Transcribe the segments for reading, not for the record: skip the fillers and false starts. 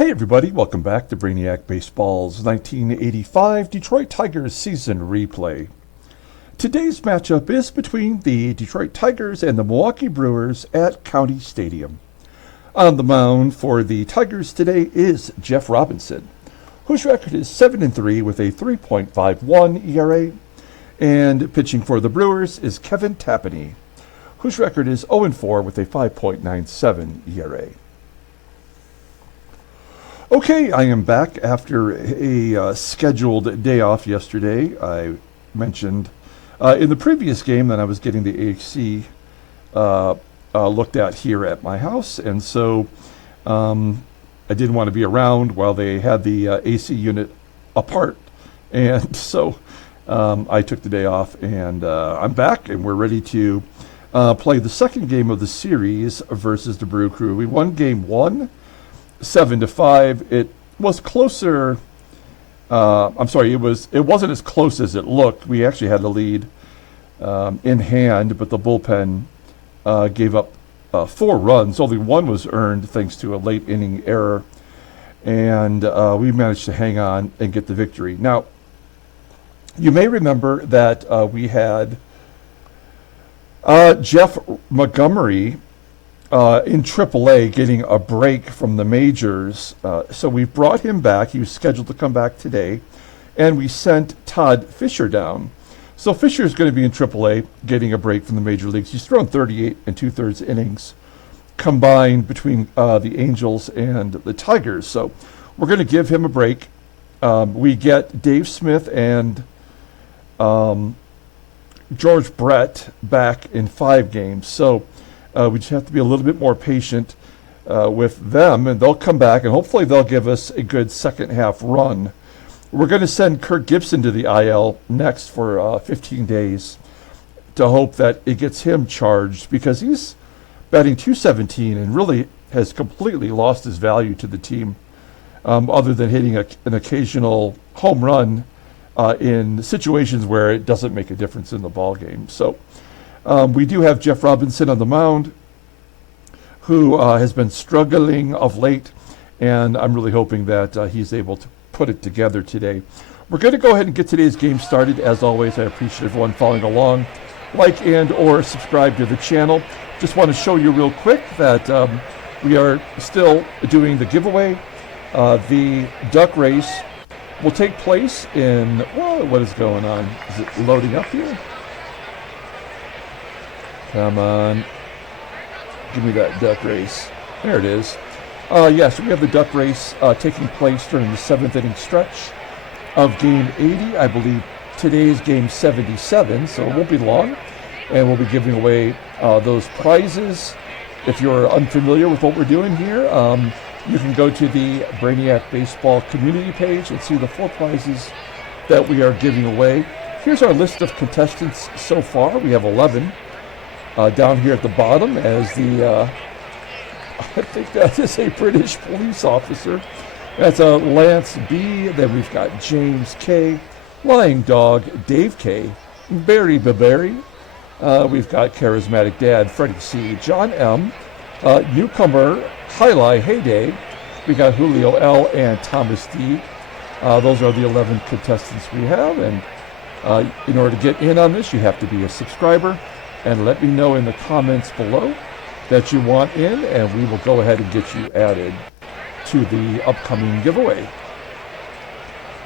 Hey everybody, welcome back to Brainiac Baseball's 1985 Detroit Tigers season replay. Today's matchup is between the Detroit Tigers and the Milwaukee Brewers at County Stadium. On the mound for the Tigers today is Jeff Robinson, whose record is 7-3 with a 3.51 ERA, and pitching for the Brewers is Kevin Tapani, whose record is 0-4 with a 5.97 ERA. Okay, I am back after a scheduled day off yesterday. I mentioned in the previous game that I was getting the AC looked at here at my house, and so I didn't want to be around while they had the AC unit apart, and so I took the day off, and I'm back, and we're ready to play the second game of the series versus the Brew Crew. We won game one, 7-5. It was closer. It wasn't as close as it looked. We actually had the lead in hand, but the bullpen gave up 4 runs. Only one was earned thanks to a late inning error, and we managed to hang on and get the victory. Now, you may remember that we had Jeff Montgomery in AAA getting a break from the majors. So we brought him back. He was scheduled to come back today, and we sent Todd Fisher down. So Fisher is going to be in AAA getting a break from the major leagues. He's thrown 38 2/3 innings combined between the Angels and the Tigers. So we're going to give him a break. We get Dave Smith and George Brett back in 5 games. So we just have to be a little bit more patient with them, and they'll come back, and hopefully they'll give us a good second half run. We're going to send Kirk Gibson to the IL next for 15 days to hope that it gets him charged, because he's batting .217 and really has completely lost his value to the team, other than hitting an occasional home run in situations where it doesn't make a difference in the ball game. So we do have Jeff Robinson on the mound, who has been struggling of late, and I'm really hoping that he's able to put it together today. We're going to go ahead and get today's game started. As always, I appreciate everyone following along. Like and or subscribe to the channel. Just want to show you real quick that we are still doing the giveaway. The duck race will take place in, well, what is going on? Is it loading up here? Come on. Give me that duck race. There it is. Yes, we have the duck race taking place during the 7th inning stretch of game 80. I believe today's game 77, so it won't be long. And we'll be giving away those prizes. If you're unfamiliar with what we're doing here, you can go to the Brainiac Baseball community page and see the 4 prizes that we are giving away. Here's our list of contestants so far. We have 11. Down here at the bottom as the, I think that is a British police officer. That's a Lance B. Then we've got James K., Lying Dog, Dave K., Barry Baberry. We've got Charismatic Dad, Freddie C., John M., Newcomer, Highlight Heyday. We got Julio L. and Thomas D. Those are the 11 contestants we have, and in order to get in on this, you have to be a subscriber. And let me know in the comments below that you want in, and we will go ahead and get you added to the upcoming giveaway.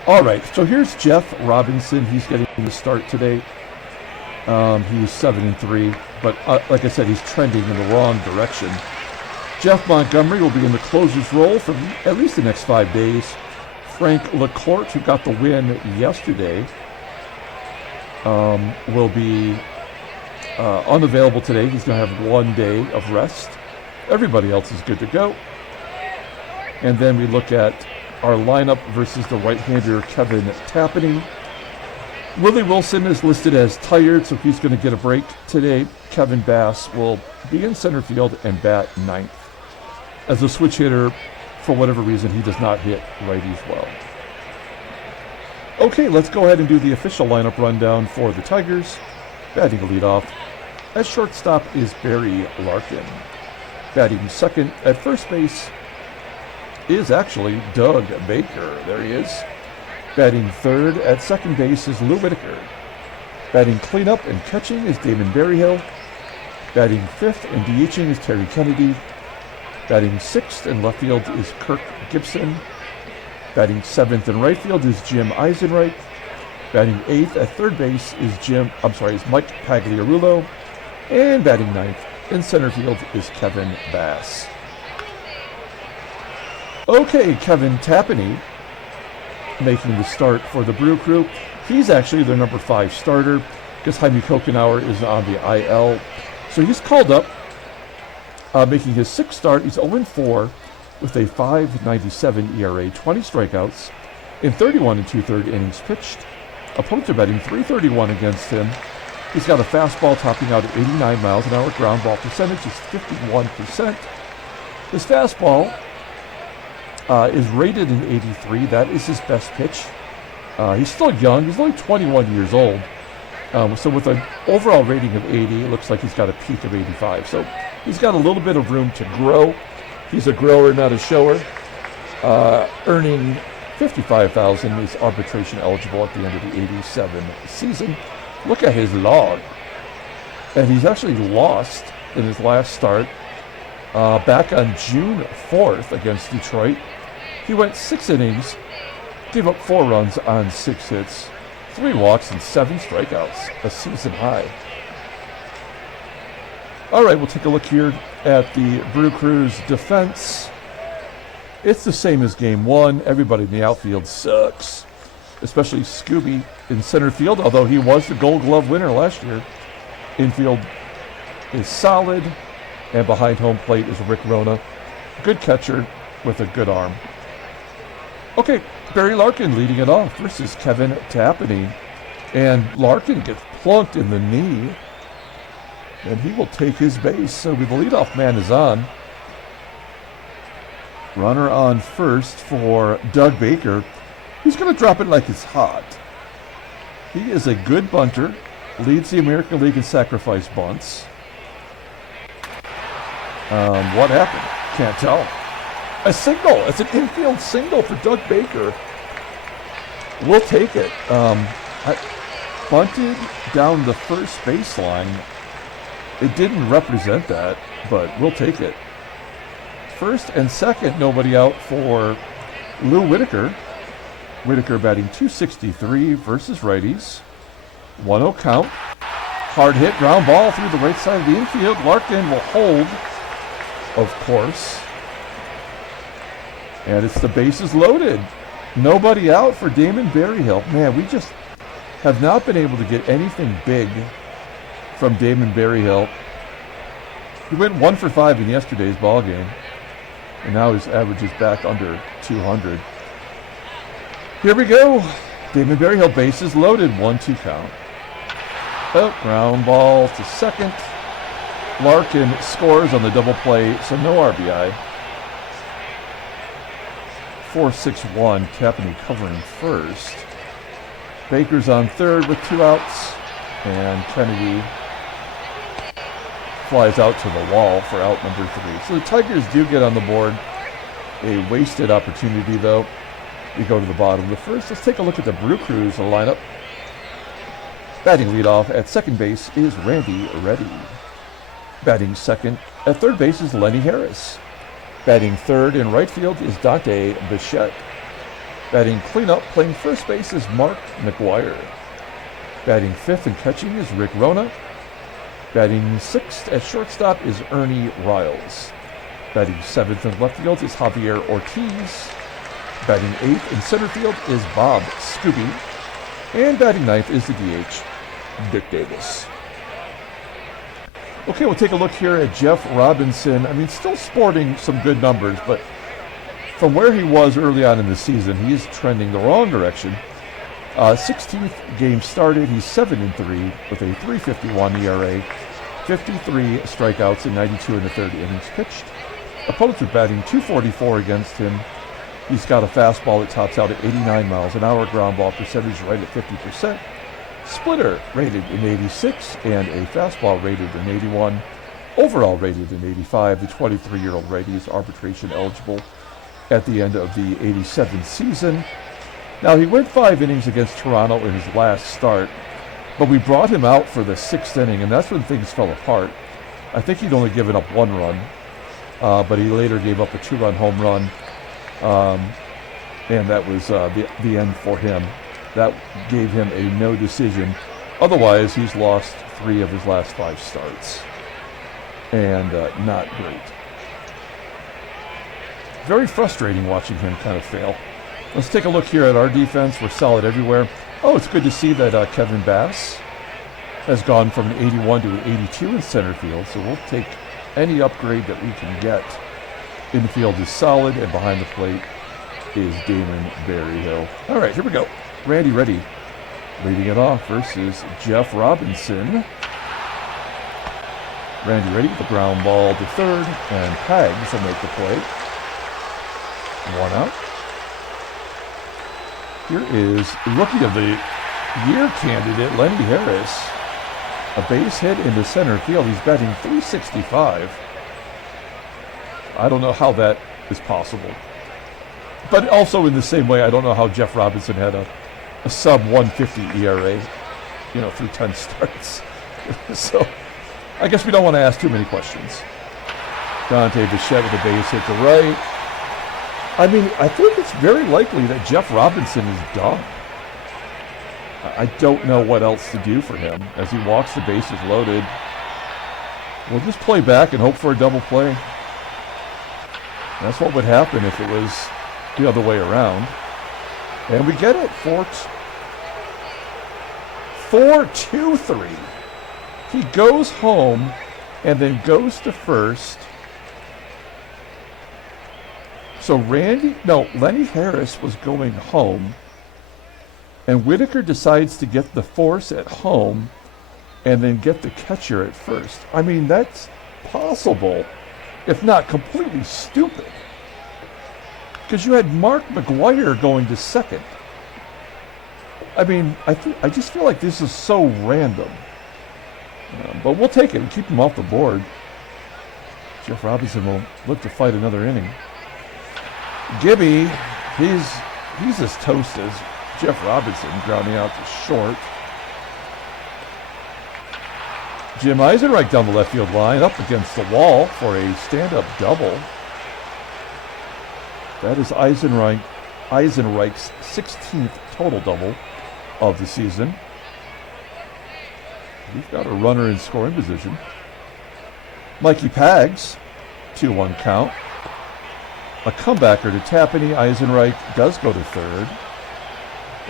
All right, so here's Jeff Robinson. He's getting the start today. He's 7-3, but like I said, he's trending in the wrong direction. Jeff Montgomery will be in the closer's role for at least the next 5 days. Frank LaCourte, who got the win yesterday, will be unavailable today. He's going to have 1 day of rest. Everybody else is good to go. And then we look at our lineup versus the right-hander Kevin Tapani. Willie Wilson is listed as tired, so he's going to get a break today. Kevin Bass will be in center field and bat 9th. As a switch hitter, for whatever reason, he does not hit righties well. Okay, let's go ahead and do the official lineup rundown for the Tigers. Batting leadoff, at shortstop, is Barry Larkin. Batting second at first base is actually Doug Baker. There he is. Batting third at second base is Lou Whitaker. Batting cleanup and catching is Damon Berryhill. Batting fifth and DHing is Terry Kennedy. Batting sixth in left field is Kirk Gibson. Batting seventh in right field is Jim EISENREICH. Batting eighth at third base is Mike Pagliarulo. And batting ninth in center field is Kevin Bass. Okay, Kevin Tapani making the start for the Brew Crew. He's actually their number 5 starter because Jaime Kokenauer is on the IL. So he's called up, making his 6th start. He's 0-4 with a 5.97 ERA, 20 strikeouts in 31 and 2/3 innings pitched. Opponents are batting .331 against him. He's got a fastball topping out at 89 miles an hour. Ground ball percentage is 51%. His fastball is rated in 83. That is his best pitch. He's still young. He's only 21 years old. So with an overall rating of 80, it looks like he's got a peak of 85. So he's got a little bit of room to grow. He's a grower, not a shower. Earning $55,000, is arbitration eligible at the end of the 87 season. Look at his log. And he's actually lost in his last start back on June 4th against Detroit. He went 6 innings, gave up 4 runs on 6 hits, 3 walks, and 7 strikeouts, a season high. All right, we'll take a look here at the Brew Crew's defense. It's the same as game 1. Everybody in the outfield sucks, especially SKUBE in center field, although he was the Gold Glove winner last year. Infield is solid, and behind home plate is Rick Rona. Good catcher with a good arm. Okay, Barry Larkin leading it off versus Kevin Tapani. And Larkin gets plunked in the knee, and he will take his base. So the leadoff man is on. Runner on first for Doug Baker. He's going to drop it like it's hot. He is a good bunter, leads the American League in sacrifice bunts. What happened? Can't tell. A single. It's an infield single for Doug Baker. We'll take it. I bunted down the first baseline. It didn't represent that, but we'll take it. First and second, nobody out for Lou Whitaker. Whitaker batting .263 versus righties. 1-0 count. Hard hit, ground ball through the right side of the infield. Larkin will hold, of course. And it's the bases loaded. Nobody out for Damon Berryhill. Man, we just have not been able to get anything big from Damon Berryhill. He went 1 for 5 in yesterday's ball game, and now his average is back under 200. Here we go. Damon Berryhill, bases loaded, 1-2 count. Oh, ground ball to second. Larkin scores on the double play, so no RBI. 4-6-1, Tapani covering first. Baker's on third with 2 outs, and Kennedy flies out to the wall for out number 3. So the Tigers do get on the board. A wasted opportunity, though. We go to the bottom of the first. Let's take a look at the Brew Crew's lineup. Batting leadoff at second base is Randy Reddy. Batting second at third base is Lenny Harris. Batting third in right field is Dante Bichette. Batting cleanup playing first base is Mark McGWIRE. Batting fifth and catching is Rick Rona. Batting sixth at shortstop is Ernie RILES. Batting seventh in left field is Javier ORTIZ. Batting eighth in center field is Bob SKUBE. And batting ninth is the DH, Dick Davis. Okay, we'll take a look here at Jeff Robinson. I mean, still sporting some good numbers, but from where he was early on in the season, he is trending the wrong direction. 16th game started, he's 7-3 with a 3.51 ERA, 53 strikeouts in 92 1/3 innings pitched. Opponents are batting .244 against him. He's got a fastball that tops out at 89 miles an hour, ground ball percentage right at 50%. Splitter rated in 86 and a fastball rated in 81. Overall rated in 85. The 23-year-old righty is arbitration eligible at the end of the 87 season. Now, he went 5 innings against Toronto in his last start, but we brought him out for the 6th inning, and that's when things fell apart. I think he'd only given up 1 run, but he later gave up a 2-run home run, and that was the end for him. That gave him a no decision. Otherwise, he's lost 3 of his last 5 starts, and not great. Very frustrating watching him kind of fail. Let's take a look here at our defense. We're solid everywhere. Oh, it's good to see that Kevin Bass has gone from an 81 to an 82 in center field, so we'll take any upgrade that we can get. Infield is solid, and behind the plate is Damon Berryhill. All right, here we go. Randy Ready leading it off versus Jeff Robinson. Randy Ready, the ground ball to third, and Pags will make the play. 1 out. Here is Rookie of the Year candidate Lenny Harris. A base hit into center field. He's batting .365. I don't know how that is possible. But also in the same way, I don't know how Jeff Robinson had a sub 150 ERA, through 10 starts. So I guess we don't want to ask too many questions. Dante Bichette with a base hit to right. I mean, I think it's very likely that Jeff Robinson is done. I don't know what else to do for him as he walks the bases loaded. We'll just play back and hope for a double play. That's what would happen if it was the other way around. And we get it. 4-2-3. He goes home and then goes to first. So Lenny Harris was going home, and Whitaker decides to get the force at home and then get the catcher at first. I mean, that's possible, if not completely stupid. Because you had Mark McGWIRE going to second. I mean, I just feel like this is so random. But we'll take it and keep him off the board. Jeff Robinson will look to fight another inning. Gibby, he's as toast as Jeff Robinson, grounding out to short. Jim Eisenreich down the left field line, up against the wall for a stand-up double. That is Eisenreich's 16th total double of the season. We've got a runner in scoring position. Mikey Pags, 2-1 count. A comebacker to Tapani. Eisenreich does go to third.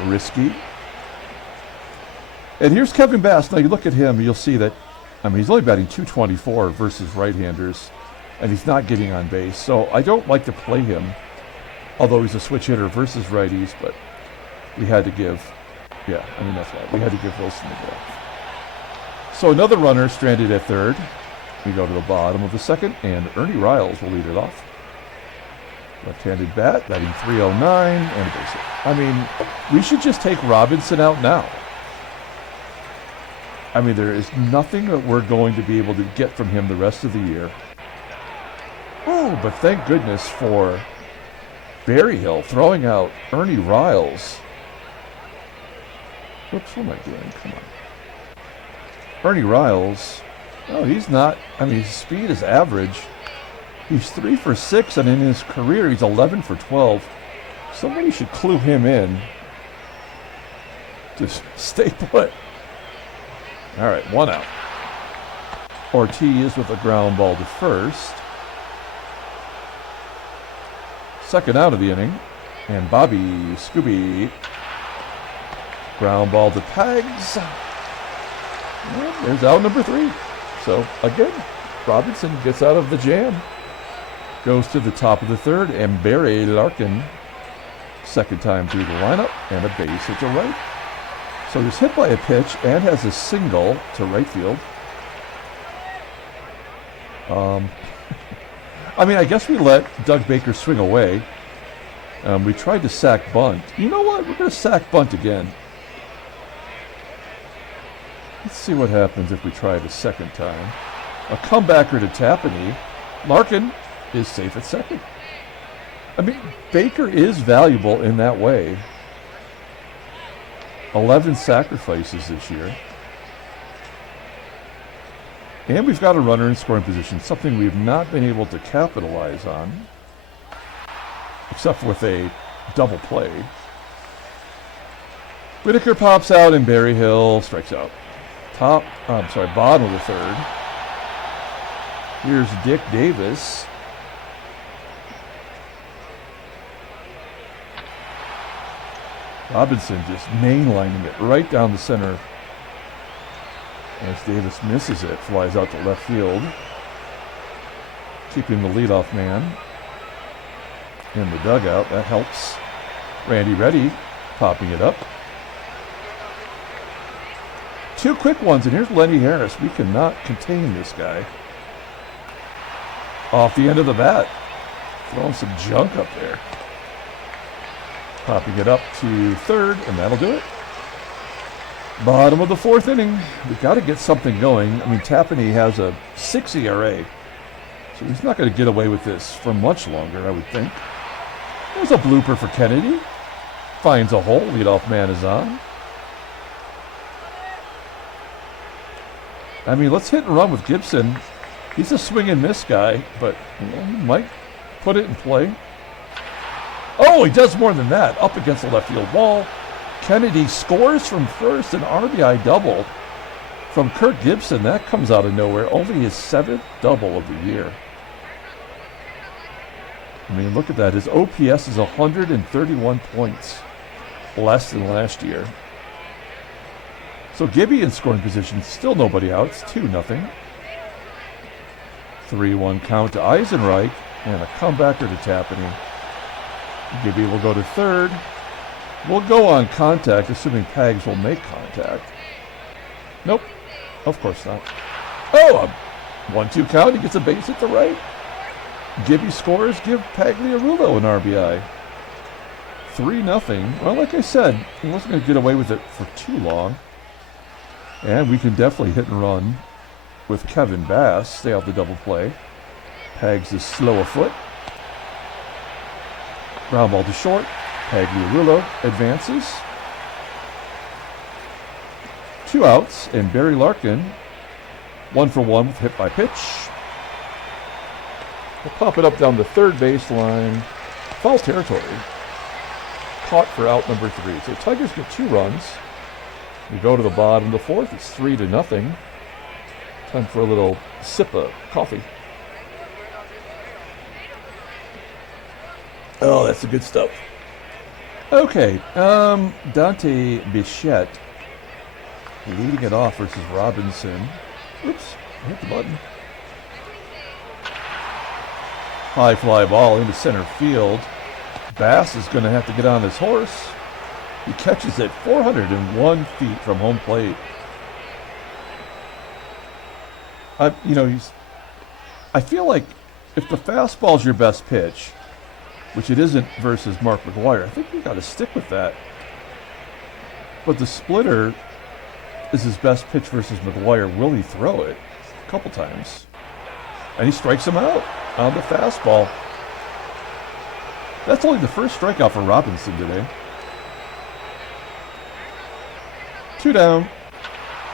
Risky. And here's Kevin Bass. Now you look at him, you'll see that, he's only batting .224 versus right-handers, and he's not getting on base. So I don't like to play him, although he's a switch hitter versus righties, but we had to give, that's right. We had to give Wilson the ball. So another runner stranded at third. We go to the bottom of the second, and Ernie Riles will lead it off. Left-handed bat, batting .309, and a base hit. We should just take Robinson out now. There is nothing that we're going to be able to get from him the rest of the year. Oh, but thank goodness for Berryhill throwing out Ernie Riles. Whoops, what am I doing? Come on. Ernie Riles, he's not, his speed is average. He's 3 for 6, and in his career, he's 11 for 12. Somebody should clue him in to stay put. All right, 1 out. Ortiz with a ground ball to first. Second out of the inning, and Bobby SKUBE. Ground ball to Pags. And there's out number 3. So, again, Robinson gets out of the jam. Goes to the top of the third, and Barry Larkin, second time through the lineup, and a base hit to right. So he's hit by a pitch and has a single to right field. I guess we let Doug Baker swing away. We tried to sack bunt. You know what? We're going to sack bunt again. Let's see what happens if we try it a second time. A comebacker to Tapani. Larkin is safe at second. I mean, Baker is valuable in that way. 11 sacrifices this year. And we've got a runner in scoring position, something we've not been able to capitalize on, except with a double play. Whitaker pops out and Berryhill strikes out. Bottom of the third. Here's Dick Davis. Robinson just mainlining it right down the center. As Davis misses it, flies out to left field. Keeping the leadoff man in the dugout. That helps. Randy Reddy popping it up. Two quick ones, and here's Lenny Harris. We cannot contain this guy. Off the end of the bat. Throwing some junk up there. Popping it up to third, and that'll do it. Bottom of the fourth inning. We've got to get something going. I mean, Tapani has a 6 ERA, so he's not going to get away with this for much longer, I would think. There's a blooper for Kennedy. Finds a hole. Leadoff man is on. I mean, let's hit and run with Gibson. He's a swing and miss guy, but he might put it in play. Oh, he does more than that. Up against the left field wall. Kennedy scores from first, an RBI double from Kirk Gibson. That comes out of nowhere. Only his 7th double of the year. I mean, look at that. His OPS is 131 points less than last year. So Gibby in scoring position, still nobody out. It's 2-0. 3-1 count to Eisenreich, and a comebacker to Tapani. Gibby will go to third. We'll go on contact, assuming Pags will make contact. Nope, of course not. Oh, a 1-2 count. He gets a base at the right. Gibby scores. Give Pagliarulo an RBI. 3-0. Well, like I said, he wasn't going to get away with it for too long. And we can definitely hit and run with Kevin Bass. Stay out the double play. Pags is slow afoot. Ground ball to short. Pagliarulo advances. 2 outs, and Barry Larkin, 1 for 1 with hit by pitch. We'll pop it up down the third baseline. Foul territory. Caught for out number 3. So Tigers get 2 runs. We go to the bottom of the fourth. It's 3-0. Time for a little sip of coffee. Oh, that's the good stuff. Okay, Dante Bichette leading it off versus Robinson. Oops, I hit the button. High fly ball into center field. Bass is going to have to get on his horse. He catches it 401 feet from home plate. I feel like if the fastball is your best pitch, which it isn't versus Mark McGWIRE, I think you got to stick with that. But the splitter is his best pitch versus McGWIRE. Will he throw it? A couple times. And he strikes him out on the fastball. That's only the first strikeout for Robinson today. 2 down.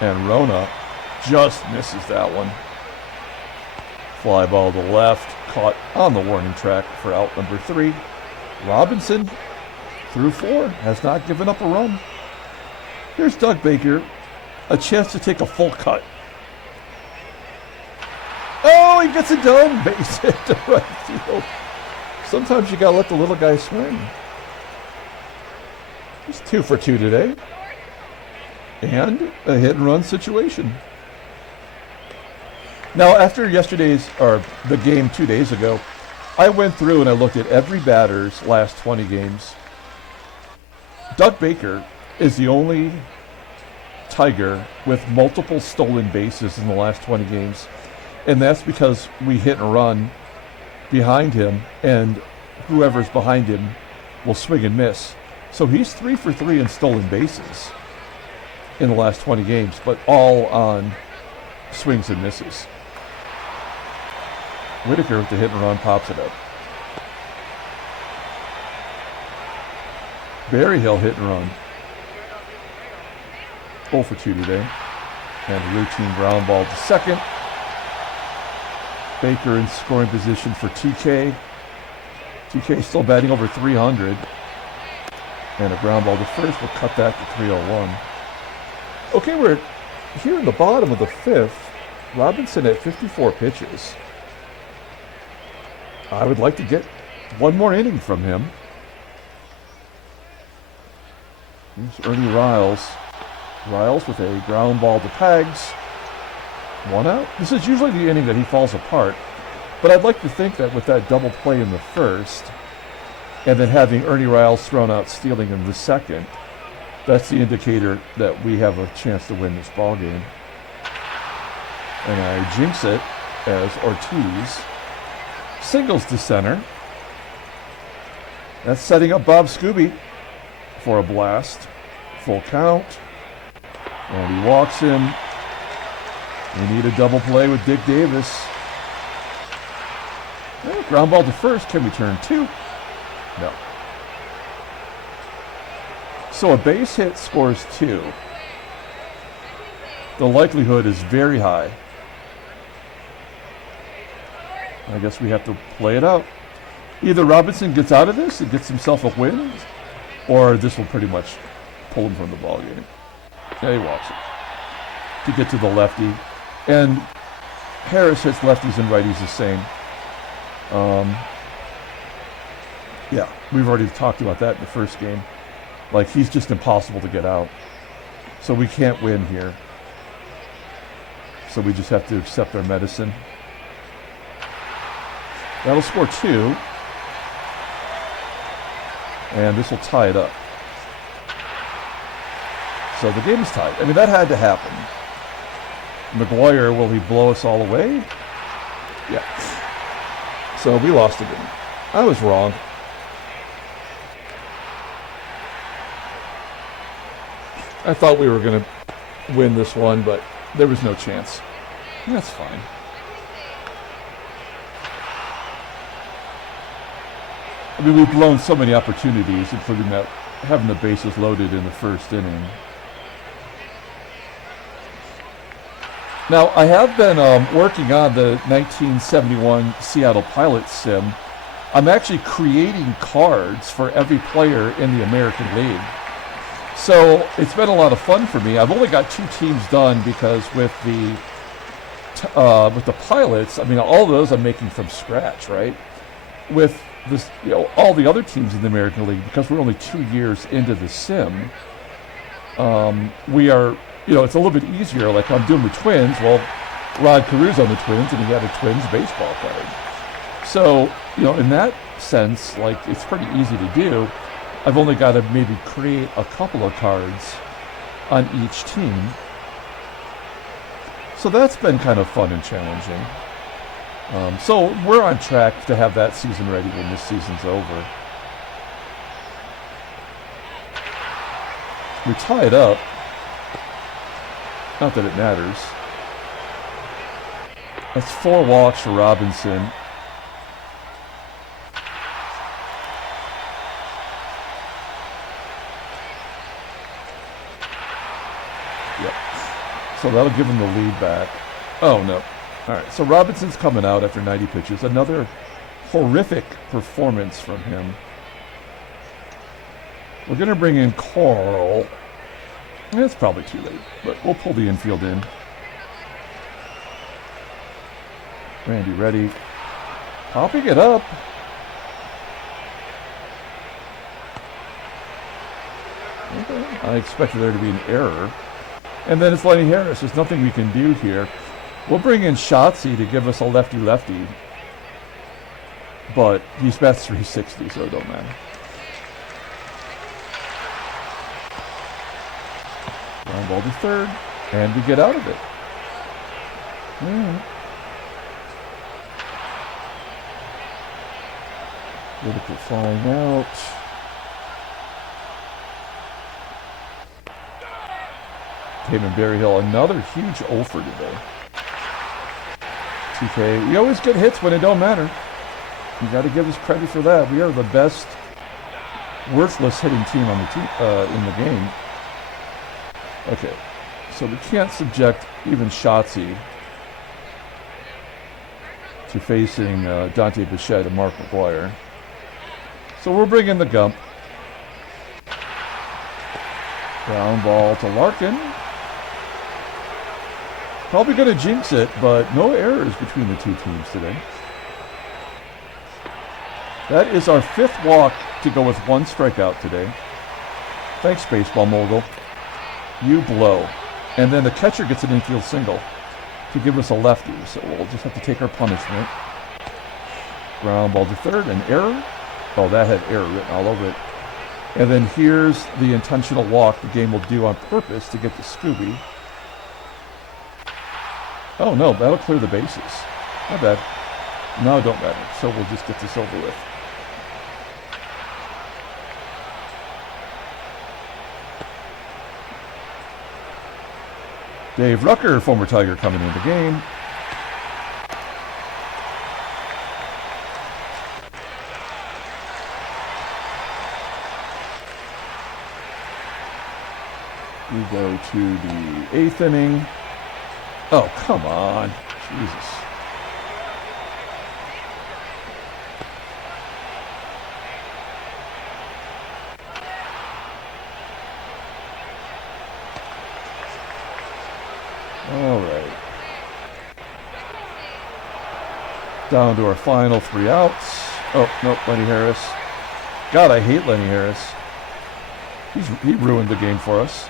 And RONA just misses that one. Fly ball to left. Caught on the warning track for out number 3. Robinson, through 4, has not given up a run. Here's Doug Baker, a chance to take a full cut. Oh, he gets it done. Base hit to right field. Sometimes you gotta let the little guy swing. He's 2 for 2 today. And a hit and run situation. Now, after the game 2 days ago, I went through and I looked at every batter's last 20 games. Doug Baker is the only Tiger with multiple stolen bases in the last 20 games. And that's because we hit and run behind him, and whoever's behind him will swing and miss. So he's 3 for 3 in stolen bases in the last 20 games, but all on swings and misses. Whitaker with the hit and run pops it up. Berryhill hit and run. 0 for 2 today. And a routine ground ball to second. Baker in scoring position for TK. TK still batting over 300. And a ground ball to first will cut that to 301. Okay, we're here in the bottom of the fifth. Robinson at 54 pitches. I would like to get one more inning from him. Here's Ernie Riles. Riles with a ground ball to Pags. 1 out. This is usually the inning that he falls apart. But I'd like to think that with that double play in the first, and then having Ernie Riles thrown out stealing in the second, that's the indicator that we have a chance to win this ball game. And I jinx it as Ortiz singles to center. That's setting up Bob SKUBE for a blast. Full count. And he walks in. We need a double play with Dick Davis. Well, ground ball to first. Can we turn 2? No. So a base hit scores 2. The likelihood is very high. I guess we have to play it out. Either Robinson gets out of this and gets himself a win, or this will pretty much pull him from the ball game. Yeah, he walks it to get to the lefty. And Harris hits lefties and righties the same. Yeah, we've already talked about that in the first game. Like, he's just impossible to get out. So we can't win here. So we just have to accept our medicine. That'll score 2. And this will tie it up. So the game is tied. I mean, that had to happen. McGWIRE, will he blow us all away? Yeah. So we lost the game. I was wrong. I thought we were going to win this one, but there was no chance. That's fine. I mean, we've blown so many opportunities, including that having the bases loaded in the first inning. Now, I have been working on the 1971 Seattle Pilots sim. I'm actually creating cards for every player in the American League. So it's been a lot of fun for me. I've only got 2 teams done because with the Pilots, I mean, all of those I'm making from scratch, right? With this, you know, all the other teams in the American League, because we're only 2 years into the sim, we are, you know, it's a little bit easier. Like I'm doing the Twins. Well, Rod Caruso on the Twins, and he had a Twins baseball card. So, you know, in that sense, like it's pretty easy to do. I've only got to maybe create a couple of cards on each team. So that's been kind of fun and challenging. So we're on track to have that season ready when this season's over. We tie it up. Not that it matters. That's 4 walks for Robinson. Yep. So that'll give him the lead back. Oh, no. All right, so Robinson's coming out after 90 pitches. Another horrific performance from him. We're going to bring in Carl. It's probably too late, but we'll pull the infield in. Randy ready. Popping it up. Okay. I expected there to be an error. And then it's Lenny Harris. There's nothing we can do here. We'll bring in Shotzi to give us a lefty-lefty. But he's bats 360, so it don't matter. Ground ball to third, and we get out of it. Whitaker flying out. Damon Berryhill, another huge offer today. TK, we always get hits when it don't matter. You got to give us credit for that. We are the best worthless hitting team on the team in the game. Okay, so we can't subject even Shotzi to facing Dante Bichette and Mark McGWIRE. So we're bringing the Gump. Ground ball to Larkin. Probably going to jinx it, but no errors between the two teams today. That is our 5th walk to go with 1 strikeout today. Thanks, Baseball Mogul. You blow. And then the catcher gets an infield single to give us a lefty, so we'll just have to take our punishment. Ground ball to third, an error. Oh, that had error written all over it. And then here's the intentional walk the game will do on purpose to get the SKUBE. Oh no, that'll clear the bases. Not bad. No, it don't matter. So we'll just get this over with. Dave Rucker, former Tiger, coming into the game. We go to the 8th inning. Oh, come on. Jesus. All right. Down to our final 3 outs. Oh, nope, Lenny Harris. God, I hate Lenny Harris. He ruined the game for us.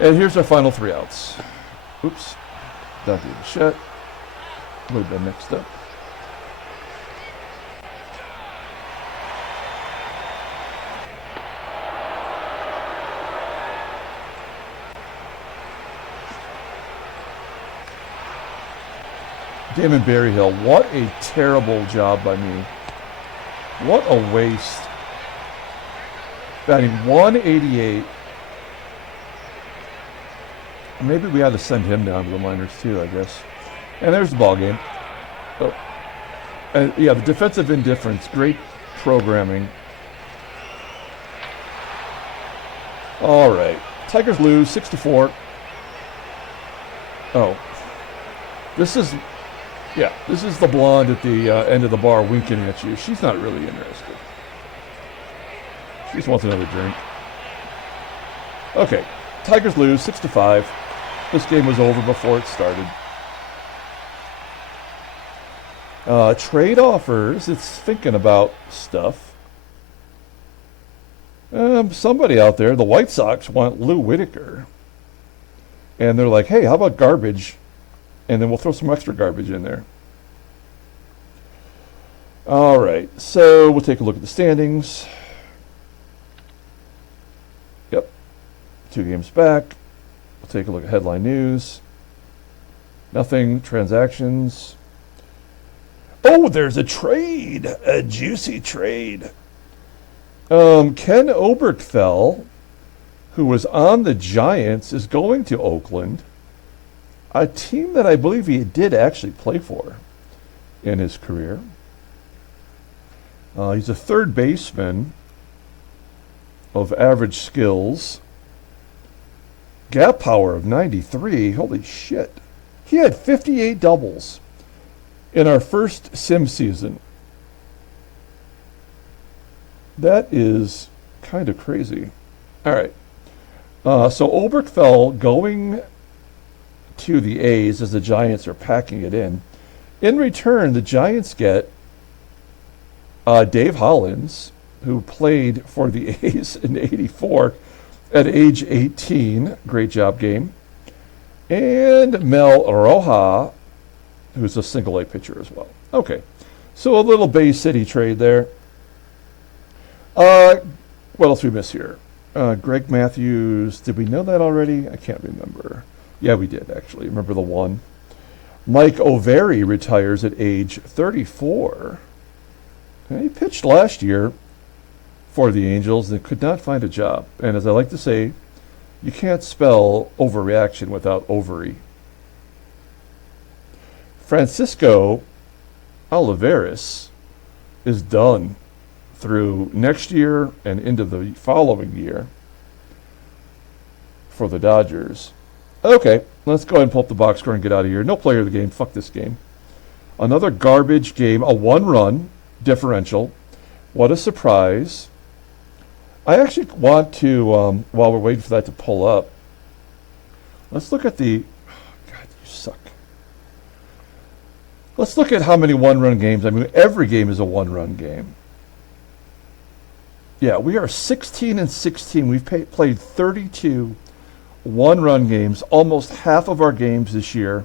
And here's our final 3 outs. Oops. Dante Bichette would have been mixed up. Damon Berryhill, what a terrible job by me. What a waste. Batting 188. Maybe we had to send him down to the minors too, I guess. And there's the ball game. Oh. And yeah, the defensive indifference, great programming. All right. Tigers lose 6-4. Oh. This is the blonde at the end of the bar winking at you. She's not really interested. She just wants another drink. Okay. Tigers lose 6-5. This game was over before it started. Trade offers. It's thinking about stuff. Somebody out there, the White Sox want Lou Whitaker. And they're like, hey, how about garbage? And then we'll throw some extra garbage in there. All right, so we'll take a look at the standings. Yep, 2 games back. We'll take a look at headline news. Nothing, transactions. Oh, there's a trade, a juicy trade. Ken Oberkfell, who was on the Giants, is going to Oakland, a team that I believe he did actually play for in his career. He's a third baseman of average skills. Gap power of 93. Holy shit. He had 58 doubles in our first sim season. That is kind of crazy. All right. So Oberkfell going to the A's as the Giants are packing it in. In return, the Giants get Dave Hollins, who played for the A's in '84 at age 18. Great job, game. And Mel Roja, who's a single-A pitcher as well. Okay, so a little Bay City trade there. What else we miss here? Greg Matthews, did we know that already? I can't remember. Yeah, we did, actually. Remember the one. Mike O'Very retires at age 34. And he pitched last year for the Angels and could not find a job. And as I like to say, you can't spell overreaction without ovary. Francisco Olivares is done through next year and into the following year for the Dodgers. Okay, let's go ahead and pull up the box score and get out of here. No player of the game. Fuck this game. Another garbage game. A one-run differential. What a surprise. I actually want to, while we're waiting for that to pull up, let's look at the... God, you suck. Let's look at how many one-run games. I mean, every game is a one-run game. Yeah, we are 16-16. We've played 32 one-run games. Almost half of our games this year,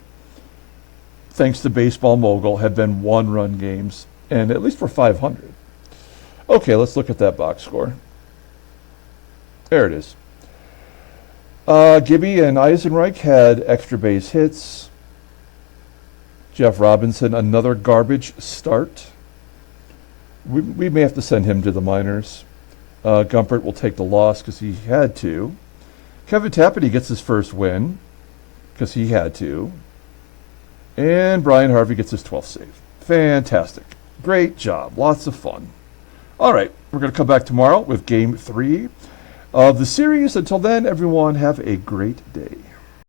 thanks to Baseball Mogul, have been one-run games. And at least we're 500. Okay, let's look at that box score. There it is. Gibby and Eisenreich had extra base hits. Jeff Robinson, another garbage start. We may have to send him to the minors. Gumpert will take the loss because he had to. Kevin Tapani gets his first win because he had to. And Brian Harvey gets his 12th save. Fantastic. Great job. Lots of fun. All right, we're going to come back tomorrow with Game 3 of the series. Until then, everyone, have a great day.